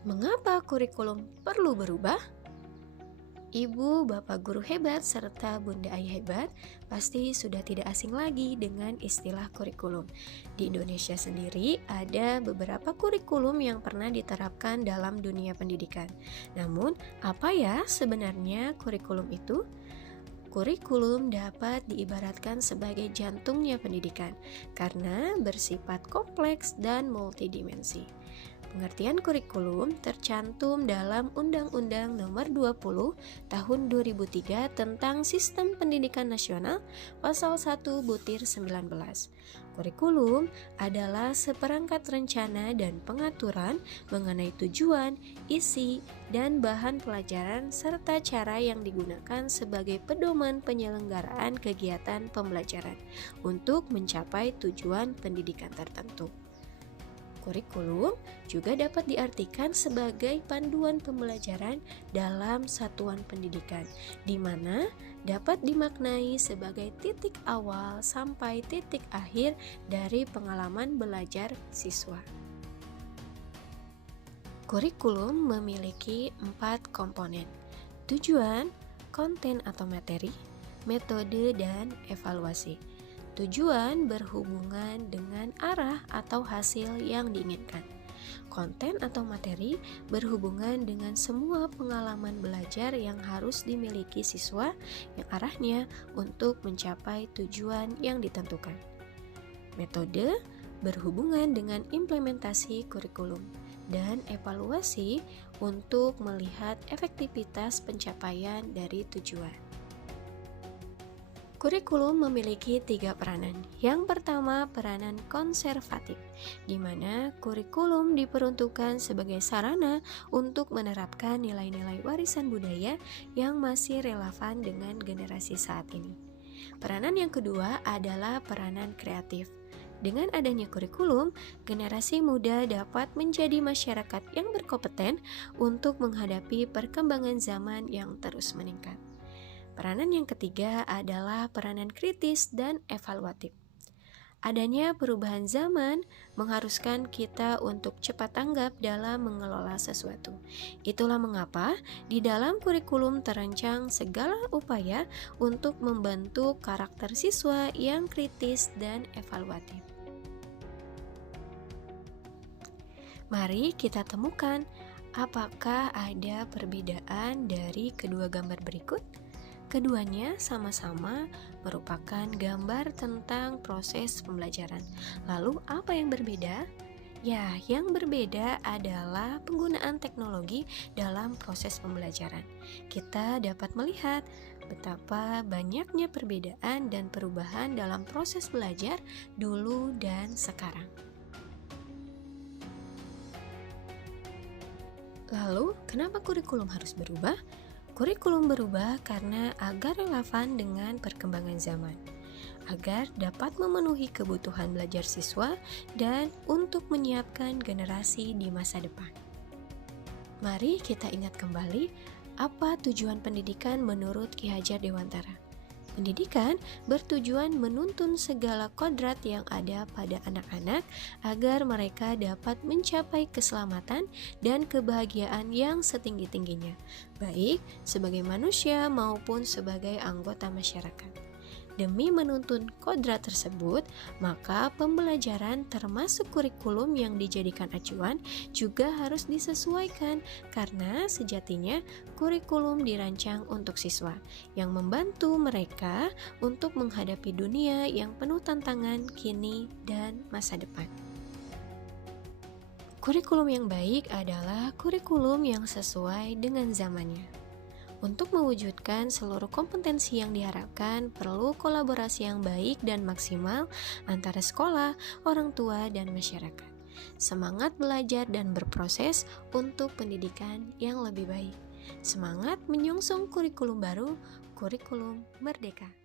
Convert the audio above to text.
Mengapa kurikulum perlu berubah? Ibu, bapak guru hebat, serta bunda ayah hebat pasti sudah tidak asing lagi dengan istilah kurikulum. Di Indonesia sendiri ada beberapa kurikulum yang pernah diterapkan dalam dunia pendidikan. Namun, apa ya sebenarnya kurikulum itu? Kurikulum dapat diibaratkan sebagai jantungnya pendidikan karena bersifat kompleks dan multidimensi. Pengertian kurikulum tercantum dalam Undang-Undang Nomor 20 Tahun 2003 tentang Sistem Pendidikan Nasional Pasal 1 Butir 19. Kurikulum adalah seperangkat rencana dan pengaturan mengenai tujuan, isi, dan bahan pelajaran serta cara yang digunakan sebagai pedoman penyelenggaraan kegiatan pembelajaran untuk mencapai tujuan pendidikan tertentu. Kurikulum juga dapat diartikan sebagai panduan pembelajaran dalam satuan pendidikan, di mana dapat dimaknai sebagai titik awal sampai titik akhir dari pengalaman belajar siswa. Kurikulum memiliki 4 komponen: tujuan, konten atau materi, metode, dan evaluasi. Tujuan berhubungan dengan arah atau hasil yang diinginkan. Konten atau materi berhubungan dengan semua pengalaman belajar yang harus dimiliki siswa yang arahnya untuk mencapai tujuan yang ditentukan. Metode berhubungan dengan implementasi kurikulum dan evaluasi untuk melihat efektivitas pencapaian dari tujuan. Kurikulum memiliki 3 peranan. Yang pertama, peranan konservatif, di mana kurikulum diperuntukkan sebagai sarana untuk menerapkan nilai-nilai warisan budaya yang masih relevan dengan generasi saat ini. Peranan yang kedua adalah peranan kreatif. Dengan adanya kurikulum, generasi muda dapat menjadi masyarakat yang berkompeten untuk menghadapi perkembangan zaman yang terus meningkat. Peranan yang ketiga adalah peranan kritis dan evaluatif. Adanya perubahan zaman mengharuskan kita untuk cepat tanggap dalam mengelola sesuatu. Itulah mengapa di dalam kurikulum terancang segala upaya untuk membentuk karakter siswa yang kritis dan evaluatif. Mari kita temukan apakah ada perbedaan dari kedua gambar berikut. Keduanya sama-sama merupakan gambar tentang proses pembelajaran. Lalu apa yang berbeda? Ya, yang berbeda adalah penggunaan teknologi dalam proses pembelajaran. Kita dapat melihat betapa banyaknya perbedaan dan perubahan dalam proses belajar dulu dan sekarang. Lalu, kenapa kurikulum harus berubah? Kurikulum berubah karena agar relevan dengan perkembangan zaman, agar dapat memenuhi kebutuhan belajar siswa dan untuk menyiapkan generasi di masa depan. Mari kita ingat kembali apa tujuan pendidikan menurut Ki Hajar Dewantara. Pendidikan bertujuan menuntun segala kodrat yang ada pada anak-anak agar mereka dapat mencapai keselamatan dan kebahagiaan yang setinggi-tingginya, baik sebagai manusia maupun sebagai anggota masyarakat. Demi menuntun kodrat tersebut, maka pembelajaran termasuk kurikulum yang dijadikan acuan juga harus disesuaikan karena sejatinya kurikulum dirancang untuk siswa yang membantu mereka untuk menghadapi dunia yang penuh tantangan kini dan masa depan. Kurikulum yang baik adalah kurikulum yang sesuai dengan zamannya. Untuk mewujudkan seluruh kompetensi yang diharapkan, perlu kolaborasi yang baik dan maksimal antara sekolah, orang tua, dan masyarakat. Semangat belajar dan berproses untuk pendidikan yang lebih baik. Semangat menyongsong kurikulum baru, kurikulum merdeka.